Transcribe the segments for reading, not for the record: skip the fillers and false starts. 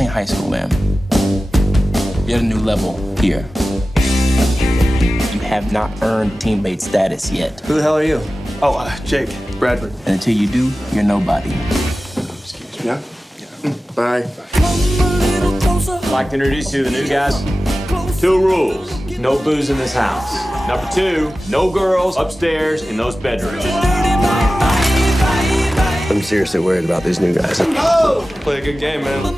ain't high school, man. You're at a new level here. You have not earned teammate status yet. Who the hell are you? Oh, Jake Bradford. And until you do, you're nobody. Excuse me. Yeah? Bye. I'd like to introduce you to the new guys. 2 rules. No booze in this house. Number 2, no girls upstairs in those bedrooms. I'm seriously worried about these new guys. Oh! Play a good game, man.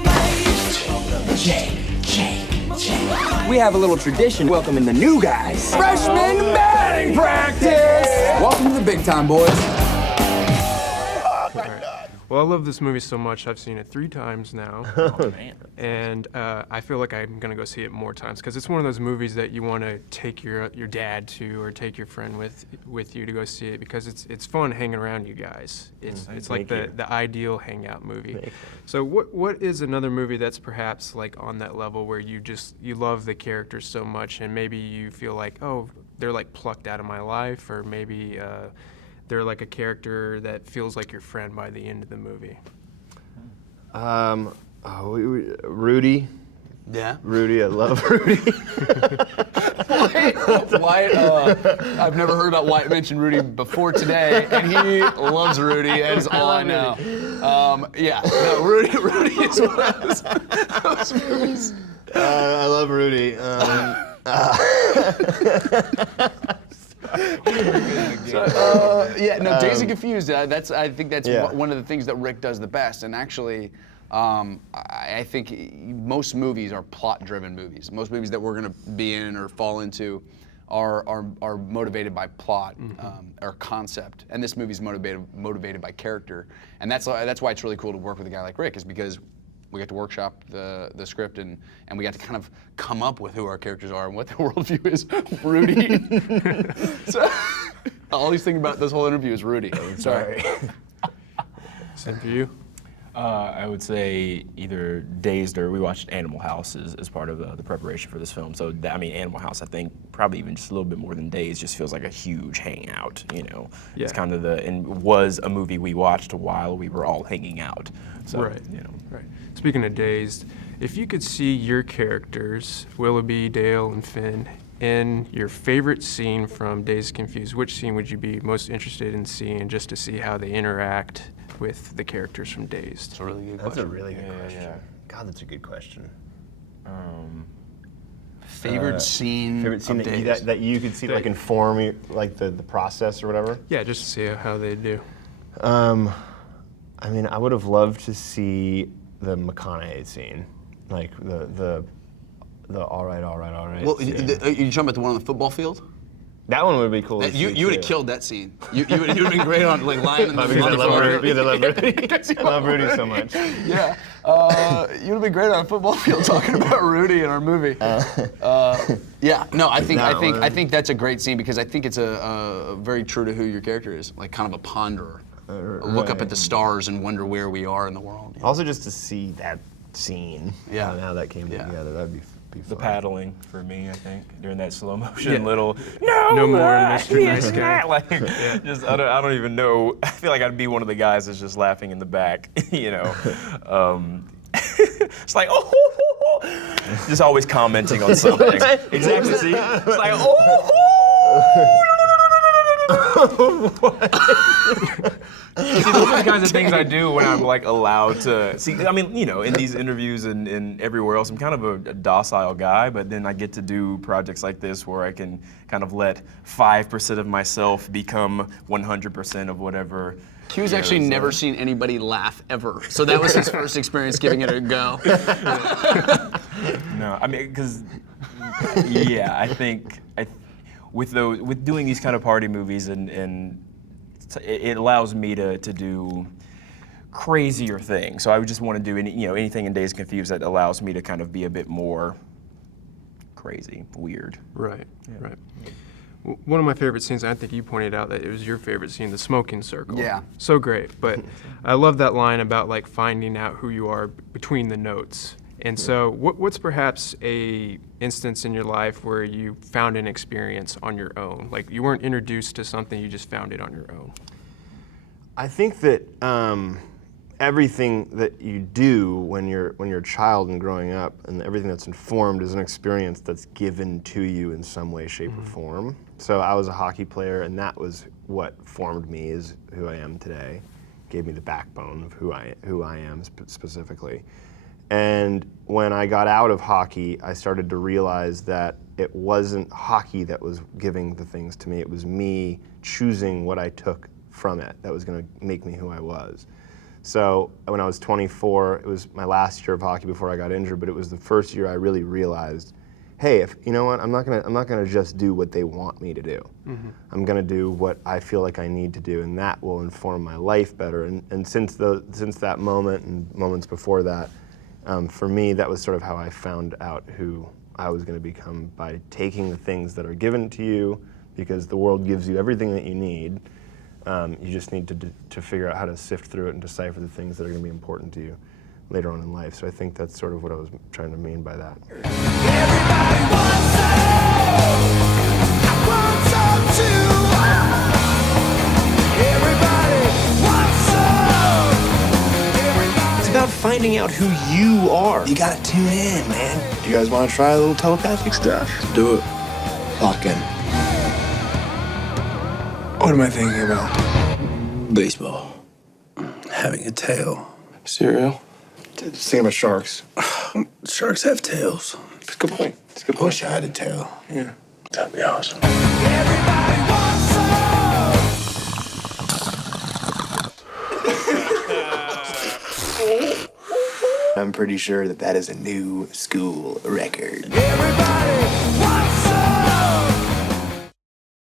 We have a little tradition welcoming the new guys. Freshman batting practice! Welcome to the big time, boys. Well, I love this movie so much. I've seen it 3 times now. Oh, man. And I feel like I'm gonna go see it more times because it's one of those movies that you want to take your dad to or take your friend with you to go see it because it's fun hanging around you guys. It's like the ideal hangout movie. So what is another movie that's perhaps like on that level where you love the characters so much and maybe you feel like, oh, they're like plucked out of my life, or maybe they're like a character that feels like your friend by the end of the movie? Rudy. Yeah. Rudy, I love Rudy. Wyatt, I've never heard about Wyatt mention Rudy before today, and he loves Rudy, and is all I know. Rudy is one of those movies. I love Rudy. Dazed and Confused. I think that's one of the things that Rick does the best. And actually, I think most movies are plot-driven movies. Most movies that we're going to be in or fall into are motivated by plot or concept. And this movie's motivated by character. And that's why it's really cool to work with a guy like Rick, is because we got to workshop the script and we got to kind of come up with who our characters are and what their worldview is. Rudy. So, all he's thinking about this whole interview is Rudy. Sorry. Same for you? I would say either Dazed or we watched Animal House as part of the preparation for this film. So, Animal House, I think, probably even just a little bit more than Dazed, just feels like a huge hangout, you know? Yeah. It's kind of and was a movie we watched while we were all hanging out. So, Right. You know. Right. Speaking of Dazed, if you could see your characters, Willoughby, Dale, and Finn, in your favorite scene from Dazed Confused, which scene would you be most interested in seeing just to see how they interact with the characters from Dazed? That's a really good That's question. a really good question. Yeah. God, that's a good question. Favorite scene Favorite scene of that Dazed? that you could see like inform your, like the process or whatever? Yeah, just to see how they do. I would have loved to see the McConaughey scene, like the all right. Well, scene. you talking about the one on the football field? That one would be cool. You would have killed that scene. You would have been great on like lying in the Because I love floor. Rudy. I love Rudy so much. Yeah, you would have been great on a football field talking about Rudy in our movie. I think that's a great scene because I think it's a very true to who your character is, like kind of a ponderer. Look up at the stars and wonder where we are in the world. Yeah. Also, just to see that scene, Yeah. and how that came together, that'd be fun. The paddling for me, I think, during that slow motion little No more Mr. Nice he's Guy. not," like, just I don't even know. I feel like I'd be one of the guys that's just laughing in the back, you know. It's like just always commenting on something. Exactly. See, it's like See, those are the kinds of things I do when I'm like allowed to see. In these interviews and everywhere else, I'm kind of a docile guy, but then I get to do projects like this where I can kind of let 5% of myself become 100% of whatever. Q's actually never seen anybody laugh ever, so that was his first experience giving it a go. No, because I think with doing these kind of party movies and it allows me to do crazier things. So I would just want to do anything in Dazed Confused that allows me to kind of be a bit more crazy, weird. Right, right. One of my favorite scenes, I think you pointed out that it was your favorite scene, the smoking circle. Yeah. So great, but I love that line about like finding out who you are between the notes. And so what's perhaps a instance in your life where you found an experience on your own? Like you weren't introduced to something, you just found it on your own. I think that everything that you do when you're a child and growing up, and everything that's informed is an experience that's given to you in some way, shape, or form. So I was a hockey player, and that was what formed me as who I am today. Gave me the backbone of who I am specifically. And when I got out of hockey, I started to realize that it wasn't hockey that was giving the things to me. It was me choosing what I took from it that was going to make me who I was. So when I was 24, it was my last year of hockey before I got injured, but it was the first year I really realized, hey, if you know what, I'm not gonna just do what they want me to do. I'm gonna do what I feel like I need to do, and that will inform my life better. And since that moment and moments before that, for me, that was sort of how I found out who I was gonna become, by taking the things that are given to you, because the world gives you everything that you need. You just need to figure out how to sift through it and decipher the things that are going to be important to you later on in life. So I think that's sort of what I was trying to mean by that. Everybody wants some. I want some too. Everybody wants some. Everybody. It's about finding out who you are. You gotta tune in, man. Do you guys want to try a little telepathic stuff? Do it. Lock in. What am I thinking about? Baseball. Having a tail. Cereal. Just thinking about sharks. Sharks have tails. That's a good point. That's a good point. I wish I had a tail. Yeah. That'd be awesome. Everybody wants some. I'm pretty sure that is a new school record. Everybody